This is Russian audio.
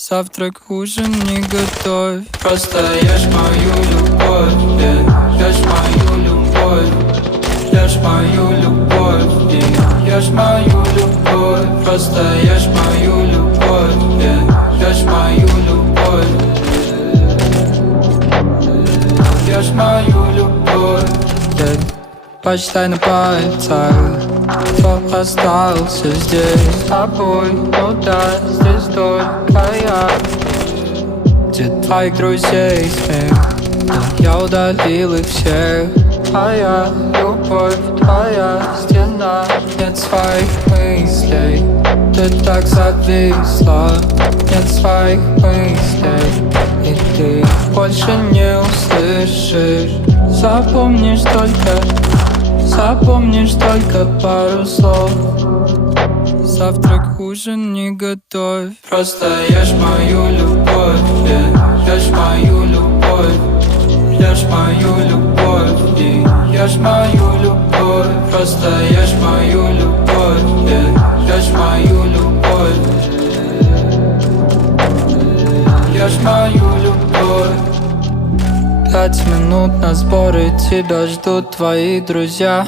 Завтрак, ужин не готовь. Просто ешь мою любовь, ешь мою любовь. Ешь мою любовь, ешь мою любовь. Просто ешь мою любовь, ешь мою любовь. Ешь мою любовь. Почитай на пальцах, кто остался здесь с тобой. Ну да, здесь только я. Где твоих друзей смех? Я удалил их всех. Твоя любовь, твоя стена. Нет своих мыслей, ты так зависла. Нет своих мыслей, и ты больше не услышишь. Запомнишь только пару слов. Завтрак, ужин не готовь. Просто ешь мою любовь, ешь мою любовь. Ешь мою любовь, ешь мою любовь. Просто ешь мою любовь, ешь мою любовь. Ешь мою любовь. 5 минут на сборы, тебя ждут твои друзья.